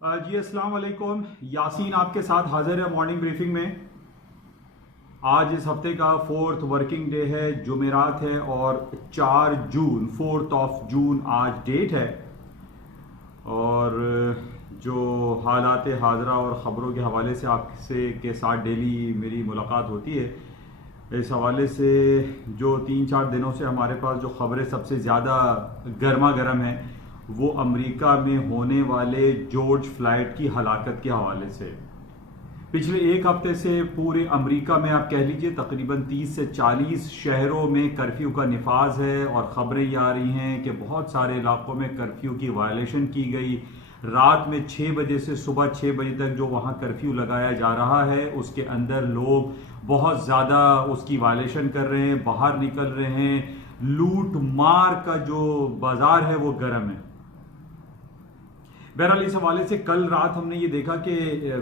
जी अस्सलाम वालेकुम। यासीन आपके साथ हाजिर है मॉर्निंग ब्रीफिंग में। आज इस हफ्ते का फोर्थ वर्किंग डे है, जुमेरात है और 4 जून 4 जून आज डेट है। और जो हालात हाजरा और ख़बरों के हवाले से आपसे के साथ डेली मेरी मुलाकात होती है, इस हवाले से जो 3-4 दिनों से हमारे पास जो ख़बरें सबसे ज़्यादा गर्मा गर्म हैं वो अमेरिका में होने वाले जॉर्ज फ्लॉयड की हलाकत के हवाले से। पिछले एक हफ्ते से पूरे अमेरिका में आप कह लीजिए तकरीबन 30 से 40 शहरों में कर्फ्यू का निफाज है और ख़बरें ये आ रही हैं कि बहुत सारे इलाकों में कर्फ्यू की वायलेशन की गई। रात में 6 बजे से सुबह 6 बजे तक जो वहाँ कर्फ्यू लगाया जा रहा है उसके अंदर लोग बहुत ज़्यादा उसकी वायलेशन कर रहे हैं, बाहर निकल रहे हैं। लूट मार का जो बाजार है वो गर्म है। बहरहाल इस हवाले से कल रात हमने ये देखा कि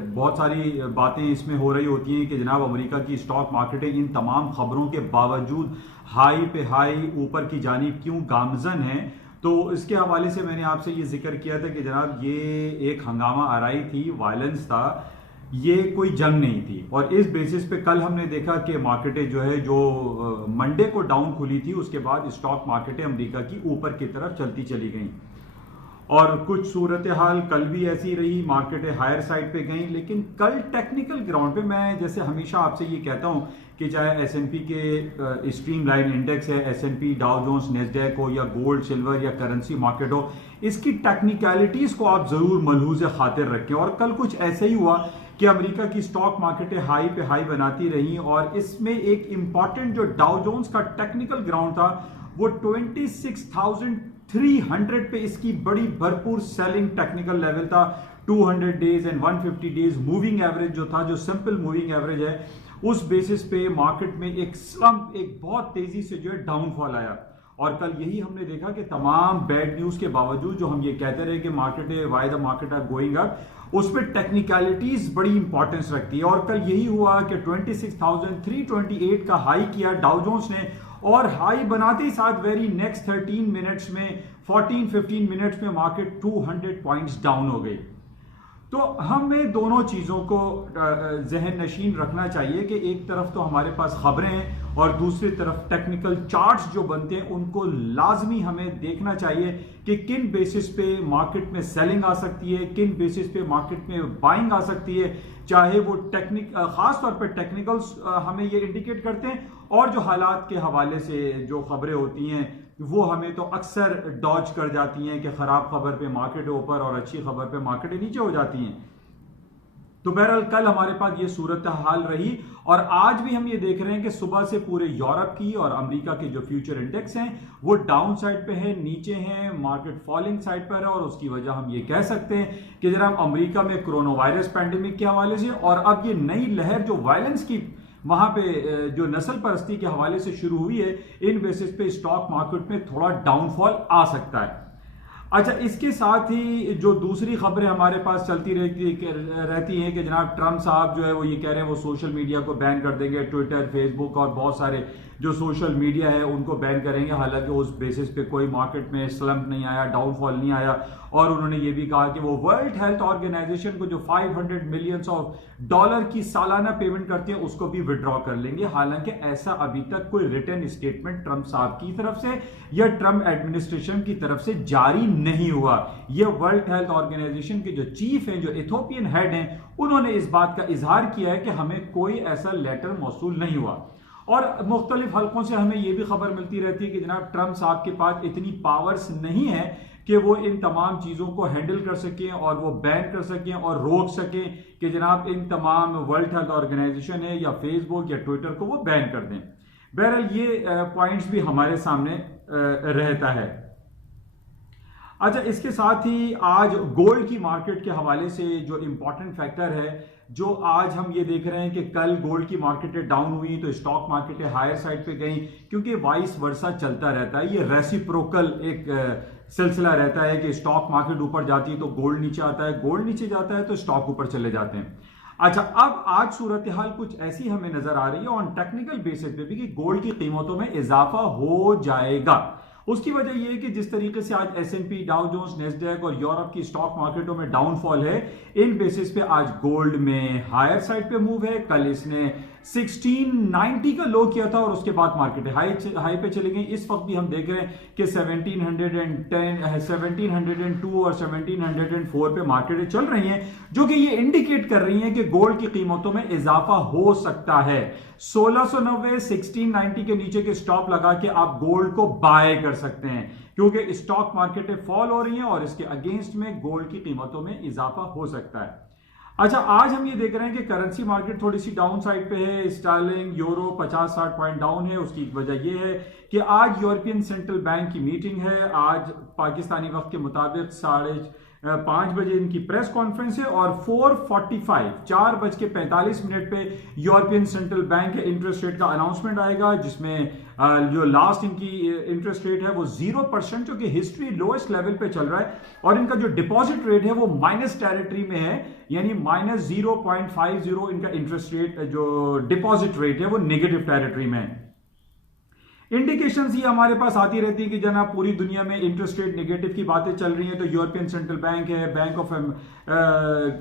बहुत सारी बातें इसमें हो रही होती हैं कि जनाब अमेरिका की स्टॉक मार्केटें इन तमाम खबरों के बावजूद हाई पे हाई ऊपर की जानिब क्यों गामजन हैं। तो इसके हवाले से मैंने आपसे ये जिक्र किया था कि जनाब ये एक हंगामा आराई थी, वायलेंस था, ये कोई जंग नहीं थी। और इस बेसिस पे कल हमने देखा कि मार्केटें जो है जो मंडे को डाउन खुली थी उसके बाद स्टॉक मार्केटें अमेरिका की ऊपर की तरफ चलती चली गई। और कुछ सूरत हाल कल भी ऐसी रही, मार्केटें हायर साइड पे गई। लेकिन कल टेक्निकल ग्राउंड पे मैं जैसे हमेशा आपसे ये कहता हूं कि चाहे एसएनपी के स्ट्रीम लाइन इंडेक्स है, एसएनपी, डाउ जोन्स, नेस्डैक हो या गोल्ड सिल्वर या करेंसी मार्केट हो, इसकी टेक्निकलिटीज को आप जरूर मलहूज खातिर रखें। और कल कुछ ऐसे ही हुआ कि अमेरिका की स्टॉक मार्केटें हाई पे हाई बनाती रही और इसमें एक इंपॉर्टेंट जो डाउ जोन्स का टेक्निकल ग्राउंड था वो 26,300 पे इसकी बड़ी भरपूर सेलिंग टेक्निकल लेवल था। 200 days and 150 days moving average जो था, जो सिंपल मूविंग एवरेज है, उस बेसिस पे मार्केट में एक स्लम्प, एक बहुत तेजी से जो है डाउनफॉल आया। और कल यही हमने देखा कि तमाम बैड न्यूज के बावजूद जो हम ये कहते रहे कि market why the market are going up, उस पर टेक्निकलिटीज बड़ी इंपॉर्टेंस रखती है। और कल यही हुआ कि 26,328 का हाई किया डाउ जोन्स ने और हाई बनाते ही साथ वेरी नेक्स्ट 13 मिनट्स में 14-15 मिनट्स में मार्केट 200 पॉइंट्स डाउन हो गई। तो हमें दोनों चीज़ों को जहन नशीन रखना चाहिए कि एक तरफ तो हमारे पास खबरें हैं और दूसरी तरफ टेक्निकल चार्ट्स जो बनते हैं उनको लाजमी हमें देखना चाहिए कि किन बेसिस पे मार्केट में सेलिंग आ सकती है, किन बेसिस पे मार्केट में बाइंग आ सकती है। चाहे वो खास तौर पर टेक्निकल्स हमें ये इंडिकेट करते हैं और जो हालात के हवाले से जो खबरें होती हैं वो हमें तो अक्सर डॉज कर जाती हैं कि खराब खबर पे मार्केट ऊपर और अच्छी खबर पे मार्केट नीचे हो जाती हैं। तो बहरहाल कल हमारे पास ये सूरत हाल रही और आज भी हम ये देख रहे हैं कि सुबह से पूरे यूरोप की और अमेरिका के जो फ्यूचर इंडेक्स हैं वो डाउन साइड पे है, नीचे हैं, मार्केट फॉलिंग साइड पर है। और उसकी वजह हम ये कह सकते हैं कि जरा अमेरिका में कोरोना वायरस पैंडेमिक के हवाले से और अब ये नई लहर जो वायलेंस की वहां पे जो नस्ल परस्ती के हवाले से शुरू हुई है, इन बेसिस पे स्टॉक मार्केट में थोड़ा डाउनफॉल आ सकता है। अच्छा, इसके साथ ही जो दूसरी खबरें हमारे पास चलती रहती हैं कि जनाब ट्रम्प साहब जो है वो ये कह रहे हैं वो सोशल मीडिया को बैन कर देंगे, ट्विटर, फेसबुक और बहुत सारे जो सोशल मीडिया है उनको बैन करेंगे। हालांकि उस बेसिस पे कोई मार्केट में स्लम्प नहीं आया, डाउनफॉल नहीं आया। और उन्होंने ये भी कहा कि वो वर्ल्ड हेल्थ ऑर्गेनाइजेशन को जो $500 मिलियन की सालाना पेमेंट करती है उसको भी विड्रॉ कर लेंगे। हालांकि ऐसा अभी तक कोई रिटन स्टेटमेंट ट्रम्प साहब की तरफ से या ट्रम्प एडमिनिस्ट्रेशन की तरफ से जारी नहीं हुआ। ये वर्ल्ड हेल्थ ऑर्गेनाइजेशन के जो चीफ हैं, जो इथोपियन हेड हैं, उन्होंने इस बात का इजहार किया है कि हमें कोई ऐसा लेटर मौसूल नहीं हुआ। और मुख्तलिफ हलकों से हमें यह भी खबर मिलती रहती है कि जनाब ट्रम्प साहब के पास इतनी पावर्स नहीं है कि वो इन तमाम चीज़ों को हैंडल कर सकें और वो बैन कर सकें और रोक सकें कि जनाब इन तमाम वर्ल्ड हेल्थ ऑर्गेनाइजेशन है या फेसबुक या ट्विटर को वो बैन कर दें। बहरहाल ये पॉइंट्स भी हमारे सामने रहता है। अच्छा, इसके साथ ही आज गोल्ड की मार्केट के हवाले से जो इंपॉर्टेंट फैक्टर है, जो आज हम ये देख रहे हैं कि कल गोल्ड की मार्केटें डाउन हुई तो स्टॉक मार्केटें हायर साइड पे गई, क्योंकि वाइस वर्सा चलता रहता है। ये रेसिप्रोकल एक सिलसिला रहता है कि स्टॉक मार्केट ऊपर जाती है तो गोल्ड नीचे आता है, गोल्ड नीचे जाता है तो स्टॉक ऊपर चले जाते हैं। अच्छा, अब आज सूरत हाल कुछ ऐसी हमें नजर आ रही है ऑन टेक्निकल बेसिस पे भी कि गोल्ड की कीमतों में इजाफा हो जाएगा। उसकी वजह यह है कि जिस तरीके से आज S&P, डाउ जोन्स, नेस्डैक और यूरोप की स्टॉक मार्केटों में डाउनफॉल है, इन बेसिस पे आज गोल्ड में हायर साइड पे मूव है। कल इसने 1690 का लो किया था और उसके बाद मार्केट हाई पे चली गई। इस वक्त भी हम देख रहे हैं कि 1710, 1702 और 1704 पे मार्केटें चल रही हैं, जो कि ये इंडिकेट कर रही हैं कि गोल्ड की कीमतों में इजाफा हो सकता है। 1690, 1690 के नीचे के स्टॉप लगा के आप गोल्ड को बाय कर सकते हैं, क्योंकि स्टॉक मार्केटें फॉल हो रही हैं और इसके अगेंस्ट में गोल्ड की कीमतों में इजाफा हो सकता है। अच्छा, आज हम ये देख रहे हैं कि करेंसी मार्केट थोड़ी सी डाउन साइड पे है। स्टर्लिंग यूरो 50-60 पॉइंट डाउन है। उसकी वजह यह है कि आज यूरोपियन सेंट्रल बैंक की मीटिंग है। आज पाकिस्तानी वक्त के मुताबिक 5:30 बजे इनकी प्रेस कॉन्फ्रेंस है और 4:45 पे यूरोपियन सेंट्रल बैंक के इंटरेस्ट रेट का अनाउंसमेंट आएगा, जिसमें जो लास्ट इनकी इंटरेस्ट रेट है वो 0%, जो कि हिस्ट्री लोएस्ट लेवल पे चल रहा है, और इनका जो डिपॉजिट रेट है वो माइनस टेरिटरी में है, यानी -0.50 इनका इंटरेस्ट रेट, जो डिपॉजिट रेट है वो नेगेटिव टेरिटरी में है। इंडिकेशंस ये हमारे पास आती रहती है कि जनाब पूरी दुनिया में इंटरेस्ट रेट नेगेटिव की बातें चल रही हैं, तो यूरोपियन सेंट्रल बैंक है, बैंक ऑफ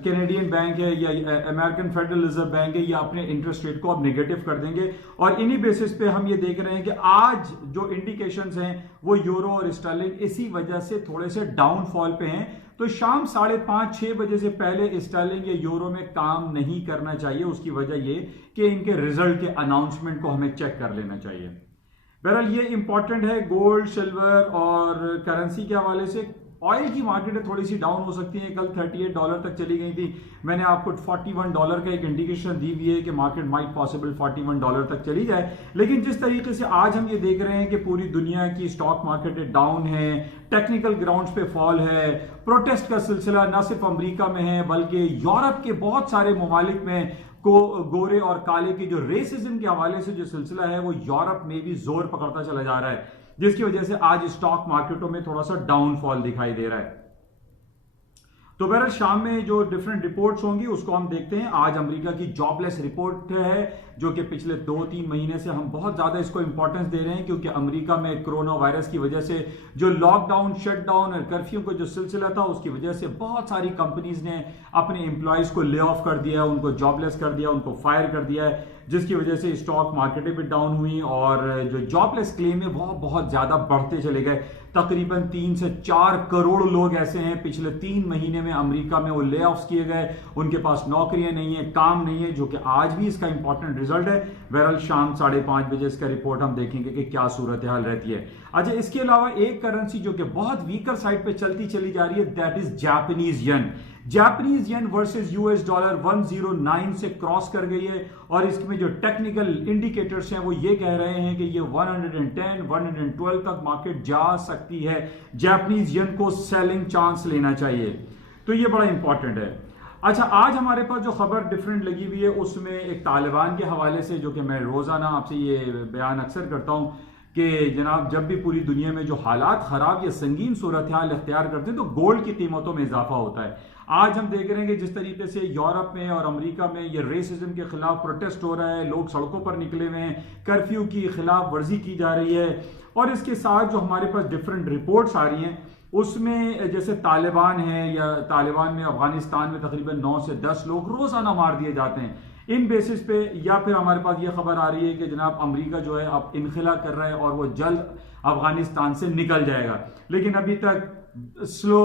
कैनेडियन बैंक है या अमेरिकन फेडरल रिजर्व बैंक है, ये अपने इंटरेस्ट रेट को अब नेगेटिव कर देंगे। और इन्हीं बेसिस पे हम ये देख रहे हैं कि आज जो इंडिकेशंस हैं वो यूरो और स्टर्लिंग इसी वजह से थोड़े से डाउनफॉल पे हैं। तो शाम 5:30-6 बजे से पहले स्टर्लिंग या यूरो में काम नहीं करना चाहिए। उसकी वजह ये कि इनके रिजल्ट के अनाउंसमेंट को हमें चेक कर लेना चाहिए। बहरहाल ये इंपॉर्टेंट है गोल्ड, सिल्वर और करेंसी के हवाले से। ऑयल की मार्केट थोड़ी सी डाउन हो सकती है, कल $38 तक चली गई थी। मैंने आपको $41 का एक इंडिकेशन दी हुई है कि मार्केट माइट पॉसिबल $41 तक चली जाए। लेकिन जिस तरीके से आज हम ये देख रहे हैं कि पूरी दुनिया की स्टॉक मार्केट डाउन है, टेक्निकल ग्राउंड्स पे फॉल है, प्रोटेस्ट का सिलसिला न सिर्फ अमेरिका में है बल्कि यूरोप के बहुत सारे ममालिक में को गोरे और काले की जो रेसिज्म के हवाले से जो सिलसिला है वो यूरोप में भी जोर पकड़ता चला जा रहा है, जिसकी वजह से आज स्टॉक मार्केटों में थोड़ा सा डाउनफॉल दिखाई दे रहा है। तो बहरहाल शाम में जो डिफरेंट रिपोर्ट्स होंगी उसको हम देखते हैं। आज अमेरिका की जॉबलेस रिपोर्ट है, जो कि पिछले 2-3 महीने से हम बहुत ज्यादा इसको इंपॉर्टेंस दे रहे हैं, क्योंकि अमेरिका में कोरोना वायरस की वजह से जो लॉकडाउन, शटडाउन और कर्फ्यू का जो सिलसिला था, उसकी वजह से बहुत सारी कंपनीज ने अपने एम्प्लॉयज को ले ऑफ कर दिया, उनको जॉबलेस कर दिया, उनको फायर कर दिया है, जिसकी वजह से स्टॉक मार्केटें भी डाउन हुई और जो जॉबलेस क्लेम है वो बहुत ज्यादा बढ़ते चले गए। तकरीबन 3 से 4 करोड़ लोग ऐसे हैं पिछले 3 महीने में अमेरिका में वो ले ऑफ्स किए गए, उनके पास नौकरियां नहीं है, काम नहीं है, जो कि आज भी इसका इंपॉर्टेंट रिजल्ट है। बहरहाल शाम 5:30 बजे इसका रिपोर्ट हम देखेंगे कि क्या सूरत हाल रहती है। अच्छा, इसके अलावा एक करेंसी जो कि बहुत वीकर साइड पे चलती चली जा रही है, that is Japanese yen. Japanese yen versus US dollar 109 से क्रॉस कर गई है और इसमें जो टेक्निकल इंडिकेटर्स हैं वो ये कह रहे हैं कि ये 110, 112 तक मार्केट जा सकती है। जापानीज येन को सेलिंग चांस लेना चाहिए, तो ये बड़ा इंपॉर्टेंट है। अच्छा, आज हमारे पास जो खबर डिफरेंट लगी हुई है उसमें एक तालिबान के हवाले से, जो कि मैं रोजाना आपसे ये बयान अक्सर करता हूं कि जनाब जब भी पूरी दुनिया में जो हालात खराब या संगीन सूरत हाल इख्तियार करते हैं तो गोल्ड की कीमतों में इजाफा होता है। आज हम देख रहे हैं कि जिस तरीके से यूरोप में और अमेरिका में ये रेसिज्म के खिलाफ प्रोटेस्ट हो रहा है, लोग सड़कों पर निकले हुए हैं, कर्फ्यू की खिलाफ वर्जी की जा रही है, और इसके साथ जो हमारे पास डिफरेंट रिपोर्ट्स आ रही हैं उसमें जैसे तालिबान है, या तालिबान में अफगानिस्तान में तकरीबन 9 से 10 लोग रोजाना मार दिए जाते हैं इन बेसिस पे, या फिर हमारे पास ये खबर आ रही है कि जनाब अमेरिका जो है अब इनखिला कर रहा है और वो जल्द अफगानिस्तान से निकल जाएगा, लेकिन अभी तक स्लो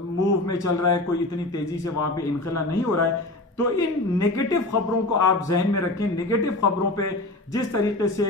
मूव में चल रहा है, कोई इतनी तेजी से वहां पे इनखिला नहीं हो रहा है। तो इन नेगेटिव खबरों को आप जहन में रखें। नेगेटिव खबरों पे जिस तरीके से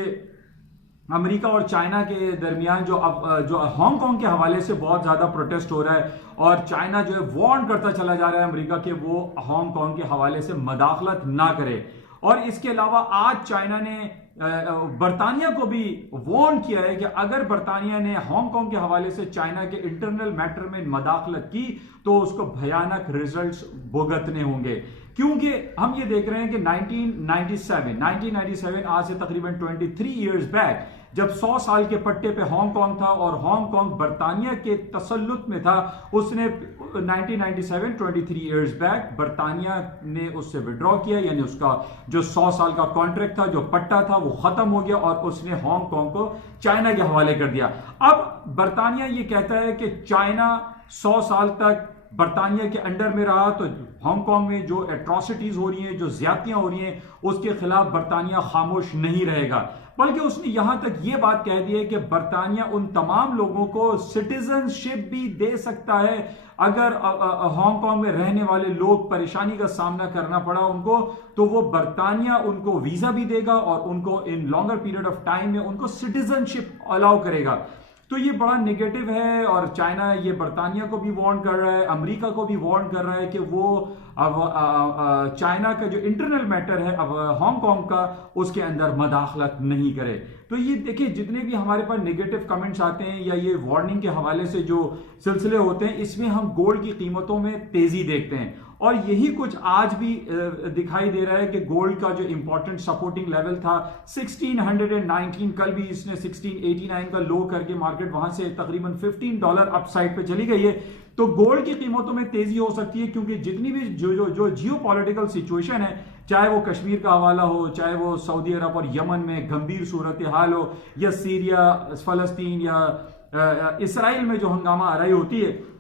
अमेरिका और चाइना के दरमियान जो हांगकांग के हवाले से बहुत ज्यादा प्रोटेस्ट हो रहा है और चाइना जो है वार्न करता चला जा रहा है अमेरिका के वो हांगकांग के हवाले से मदाखलत ना करे, और इसके अलावा आज चाइना ने बरतानिया को भी वार्न किया है कि अगर बरतानिया ने हांगकांग के हवाले से चाइना के इंटरनल मैटर में मदाखलत की तो उसको भयानक रिजल्ट्स भुगतने होंगे। क्योंकि हम ये देख रहे हैं कि 1997 आज से तकरीबन 23 इयर्स बैक जब 100 साल के पट्टे पे हांगकांग था और हांगकांग बरतानिया के तसल्लुत में था, उसने 1997 23 इयर्स बैक बरतानिया ने उससे विड्रॉ किया, यानी उसका जो 100 साल का कॉन्ट्रैक्ट था, जो पट्टा था, वो खत्म हो गया और उसने हांगकांग को चाइना के हवाले कर दिया। अब बरतानिया ये कहता है कि चाइना 100 साल तक बरतानिया के अंडर में रहा, तो हांगकांग में जो एट्रॉसिटीज हो रही हैं, जो ज्यादतियां हो रही हैं, उसके खिलाफ बरतानिया खामोश नहीं रहेगा। बल्कि उसने यहां तक यह बात कह दी है कि बरतानिया उन तमाम लोगों को सिटीजनशिप भी दे सकता है अगर हांगकांग में रहने वाले लोग परेशानी का सामना करना पड़ा उनको, तो वो बरतानिया उनको वीजा भी देगा और उनको इन लॉन्गर पीरियड ऑफ टाइम में उनको सिटीजनशिप अलाउ करेगा। तो ये बड़ा नेगेटिव है और चाइना ये बरतानिया को भी वार्न कर रहा है, अमेरिका को भी वार्न कर रहा है कि वो अब चाइना का जो इंटरनल मैटर है अब हांगकांग का, उसके अंदर मदाखलत नहीं करे। तो ये देखिए, जितने भी हमारे पास नेगेटिव कमेंट्स आते हैं या ये वार्निंग के हवाले से जो सिलसिले होते हैं, इसमें हम गोल्ड की कीमतों में तेजी देखते हैं और यही कुछ आज भी दिखाई दे रहा है कि गोल्ड का जो इंपॉर्टेंट सपोर्टिंग लेवल था 1619, कल भी इसने 1689 का लो करके मार्केट वहां से तकरीबन $15 अपसाइड पे चली गई है। तो गोल्ड की कीमतों में तेजी हो सकती है क्योंकि जितनी भी जो जियोपॉलिटिकल सिचुएशन है, चाहे वो कश्मीर का हवाला हो, चाहे वो सऊदी अरब और यमन में गंभीर सूरत हाल हो, या सीरिया, फलस्तीन या इसराइल में जो हंगामा आराई होती है,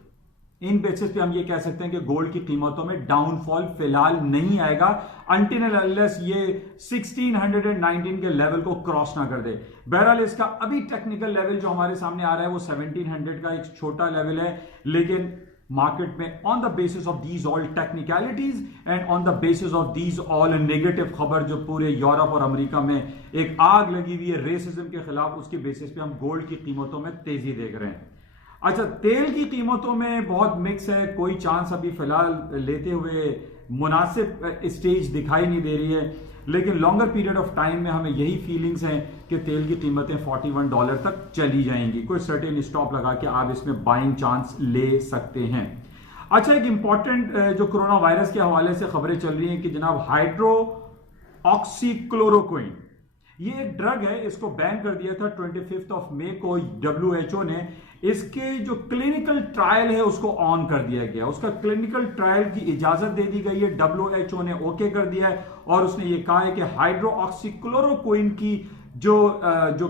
इन बेसिस पे हम ये कह सकते हैं कि गोल्ड की कीमतों में डाउनफॉल फिलहाल नहीं आएगा अनटिल एंड अनलेस ये 1619 के लेवल को क्रॉस ना कर दे। बहरहाल इसका अभी टेक्निकल लेवल जो हमारे सामने आ रहा है वो 1700 का एक छोटा लेवल है, लेकिन मार्केट में on the basis of these all technicalities and on the basis of these all negative खबर जो पूरे यूरोप और अमेरिका में एक आग लगी हुई है रेसिज्म के खिलाफ, उसके बेसिस पे हम गोल्ड की कीमतों में तेजी देख रहे हैं। अच्छा, तेल की कीमतों में बहुत मिक्स है, कोई चांस अभी फिलहाल लेते हुए मुनासिब स्टेज दिखाई नहीं दे रही है, लेकिन लॉन्गर पीरियड ऑफ टाइम में हमें यही फीलिंग्स हैं कि तेल की कीमतें $41 तक चली जाएंगी। कोई सर्टेन स्टॉप लगा के आप इसमें बाइंग चांस ले सकते हैं। अच्छा, एक इंपॉर्टेंट जो कोरोना वायरस के हवाले से खबरें चल रही हैं कि जनाब हाइड्रो ऑक्सीक्लोरोक्विन, ये एक ड्रग है, इसको बैन कर दिया था 25 मई को WHO ने। इसके जो क्लिनिकल ट्रायल है उसको ऑन कर दिया गया, उसका क्लिनिकल ट्रायल की इजाजत दे दी गई है, WHO ने ओके कर दिया है और उसने ये कहा है कि हाइड्रोक्सीक्लोरोक्विन की जो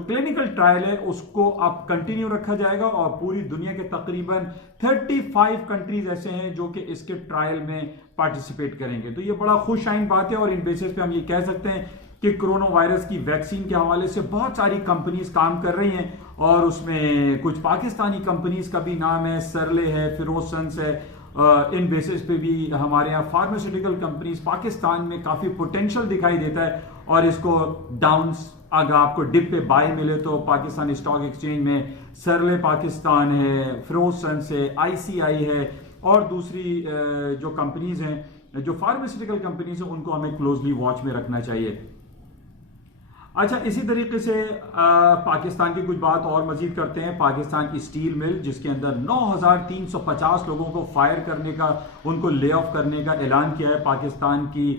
क्लिनिकल ट्रायल है उसको अब कंटिन्यू रखा जाएगा और पूरी दुनिया के तकरीबन 35 कंट्रीज ऐसे हैं जो कि इसके ट्रायल में पार्टिसिपेट करेंगे। तो ये बड़ा खुशआइन बात है और इन बेसिस पे हम ये कह सकते हैं कि कोरोना वायरस की वैक्सीन के हवाले से बहुत सारी कंपनीज काम कर रही हैं और उसमें कुछ पाकिस्तानी कंपनीज का भी नाम है, सरले है, फिरोसन्स है। इन बेसिस पे भी हमारे यहाँ फार्मास्यूटिकल कंपनीज पाकिस्तान में काफी पोटेंशियल दिखाई देता है और इसको डाउन्स अगर आपको डिप पे बाय मिले तो पाकिस्तान स्टॉक एक्सचेंज में सरले पाकिस्तान है, फिरोसन्स है, ICI है और दूसरी जो कंपनीज हैं जो फार्मास्यूटिकल कंपनीज हैं उनको हमें क्लोजली वॉच में रखना चाहिए। अच्छा, इसी तरीके से पाकिस्तान की कुछ बात और मजीद करते हैं। पाकिस्तान की स्टील मिल जिसके अंदर 9350 लोगों को फायर करने का, उनको ले ऑफ करने का ऐलान किया है पाकिस्तान की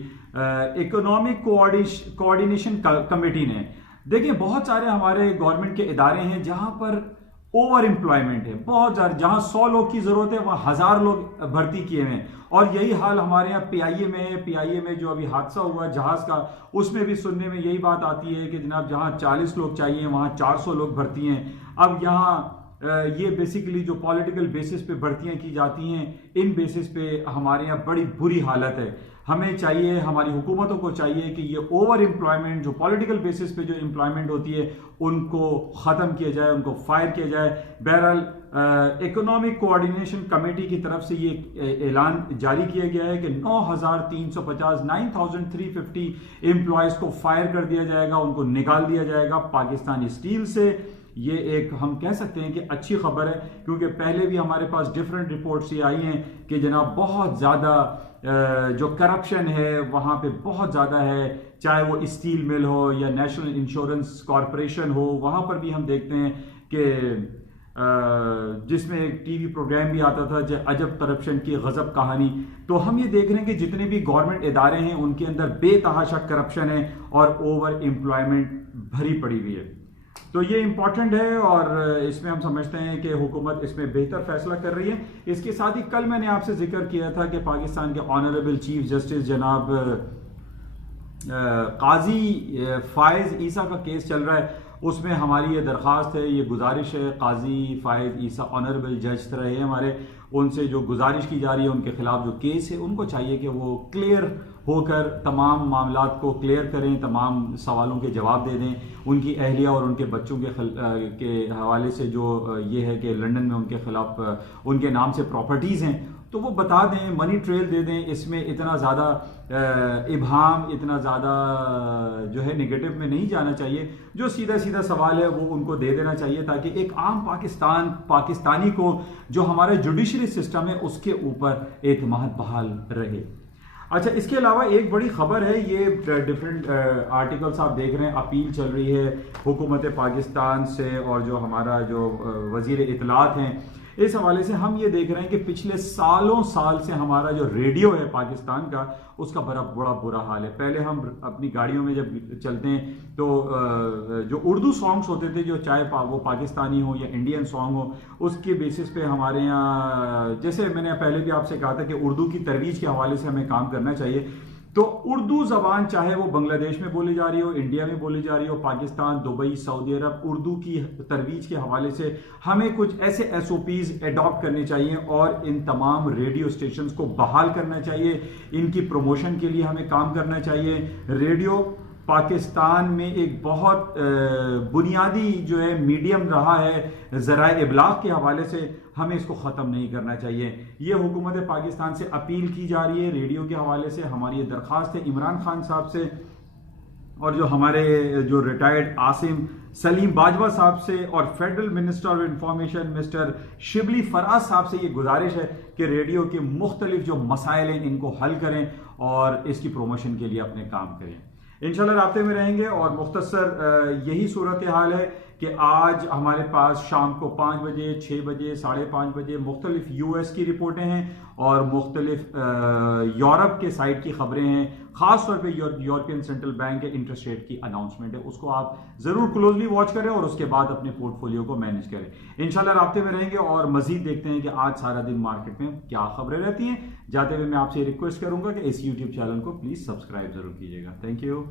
इकोनॉमिक कोऑर्डिनेशन कमेटी ने। देखिए, बहुत सारे हमारे गवर्नमेंट के इदारे हैं जहां पर ओवर एम्प्लॉयमेंट है, बहुत ज्यादा, जहां 100 लोग की जरूरत है वहां 1000 लोग भर्ती किए हुए हैं और यही हाल हमारे यहाँ PIA में है। PIA में जो अभी हादसा हुआ जहाज का, उसमें भी सुनने में यही बात आती है कि जनाब जहां 40 लोग चाहिए वहां 400 लोग भर्ती हैं। अब यहाँ ये बेसिकली जो पॉलिटिकल बेसिस पे भर्तियां की जाती हैं, इन बेसिस पे हमारे यहाँ बड़ी बुरी हालत है। हमें चाहिए, हमारी हुकूमतों को चाहिए कि ये ओवर एम्प्लॉयमेंट जो पॉलिटिकल बेसिस पे जो एम्प्लॉयमेंट होती है उनको ख़त्म किया जाए, उनको फायर किया जाए। बहरहाल इकोनॉमिक कोऑर्डिनेशन कमेटी की तरफ से ये ऐलान जारी किया गया है कि 9350 एम्प्लॉयज़ को फायर कर दिया जाएगा, उनको निकाल दिया जाएगा पाकिस्तानी स्टील से। ये एक हम कह सकते हैं कि अच्छी खबर है क्योंकि पहले भी हमारे पास डिफरेंट रिपोर्ट्स ये आई हैं कि जनाब बहुत ज़्यादा जो करप्शन है वहाँ पे बहुत ज़्यादा है, चाहे वो स्टील मिल हो या नेशनल इंश्योरेंस कॉरपोरेशन हो, वहाँ पर भी हम देखते हैं कि जिसमें एक टीवी प्रोग्राम भी आता था अजब करप्शन की गजब कहानी। तो हम ये देख रहे हैं कि जितने भी गवर्नमेंट इदारे हैं उनके अंदर बेतहाशा करप्शन है और ओवर एम्प्लॉयमेंट भरी पड़ी हुई है। तो ये इंपॉर्टेंट है और इसमें हम समझते हैं कि हुकूमत इसमें बेहतर फैसला कर रही है। इसके साथ ही कल मैंने आपसे जिक्र किया था कि पाकिस्तान के ऑनरेबल चीफ जस्टिस जनाब काजी फायज ईसा का केस चल रहा है। उसमें हमारी ये दरख्वास्त है, ये गुजारिश है, काजी फायज ईसा ऑनरेबल जज रहे हैं हमारे, उनसे जो गुजारिश की जा रही है उनके खिलाफ जो केस है उनको चाहिए कि वो क्लियर होकर तमाम मामलात को क्लियर करें, तमाम सवालों के जवाब दे दें। उनकी अहलिया और उनके बच्चों के हवाले से जो ये है कि लंदन में उनके खिलाफ उनके नाम से प्रॉपर्टीज़ हैं तो वो बता दें, मनी ट्रेल दे दें। इसमें इतना ज़्यादा इबहाम, इतना ज़्यादा जो है नेगेटिव में नहीं जाना चाहिए। जो सीधा सीधा सवाल है वो उनको दे देना चाहिए ताकि एक आम पाकिस्तानी को जो हमारा जुडिशरी सिस्टम है उसके ऊपर एतमाद बहाल रहे। अच्छा, इसके अलावा एक बड़ी खबर है, ये डिफरेंट आर्टिकल्स आप देख रहे हैं, अपील चल रही है हुकूमत पाकिस्तान से और जो हमारा जो वजीर इत्तलात हैं इस हवाले से हम ये देख रहे हैं कि पिछले सालों साल से हमारा जो रेडियो है पाकिस्तान का उसका बड़ा बुरा हाल है। पहले हम अपनी गाड़ियों में जब चलते हैं तो जो उर्दू सॉन्ग्स होते थे, जो चाहे वो पाकिस्तानी हो या इंडियन सॉन्ग हो, उसके बेसिस पे हमारे यहाँ, जैसे मैंने पहले भी आपसे कहा था कि उर्दू की तरवीज के हवाले से हमें काम करना चाहिए। तो उर्दू जबान चाहे वो बांग्लादेश में बोली जा रही हो, इंडिया में बोली जा रही हो, पाकिस्तान, दुबई, सऊदी अरब, उर्दू की तरवीज के हवाले से हमें कुछ ऐसे SOPs एडॉप्ट करने चाहिए और इन तमाम रेडियो स्टेशंस को बहाल करना चाहिए। इनकी प्रमोशन के लिए हमें काम करना चाहिए। रेडियो पाकिस्तान में एक बहुत बुनियादी जो है मीडियम रहा है ज़राए इब्लाग के हवाले से, हमें इसको ख़त्म नहीं करना चाहिए। ये हुकूमत पाकिस्तान से अपील की जा रही है रेडियो के हवाले से। हमारी ये दरख्वास्त है इमरान खान साहब से और जो हमारे जो रिटायर्ड आसिम सलीम बाजवा साहब से और federal minister of information mister Shibli Faraz साहब से ये गुजारिश है कि रेडियो के मुख्तलिफ जो मसाइल हैं इनको हल करें और इसकी प्रमोशन के लिए अपने काम करें। इंशाल्लाह राब्ते में रहेंगे। और मुख्तसर यही सूरत हाल है कि आज हमारे पास शाम को 5 बजे, 6 बजे, 5:30 बजे मुख्तलिफ US की रिपोर्टें हैं और मुख्तलिफ यूरोप के साइड की खबरें हैं। खास तौर पे यूरोपियन सेंट्रल बैंक के इंटरेस्ट रेट की अनाउंसमेंट है, उसको आप जरूर क्लोजली वॉच करें और उसके बाद अपने पोर्टफोलियो को मैनेज करें। इंशाल्लाह राब्ते में रहेंगे और मजीद देखते हैं कि आज सारा दिन मार्केट में क्या खबरें रहती हैं। जाते हुए मैं आपसे रिक्वेस्ट करूंगा कि इस YouTube चैनल को प्लीज सब्सक्राइब जरूर कीजिएगा। Thank you.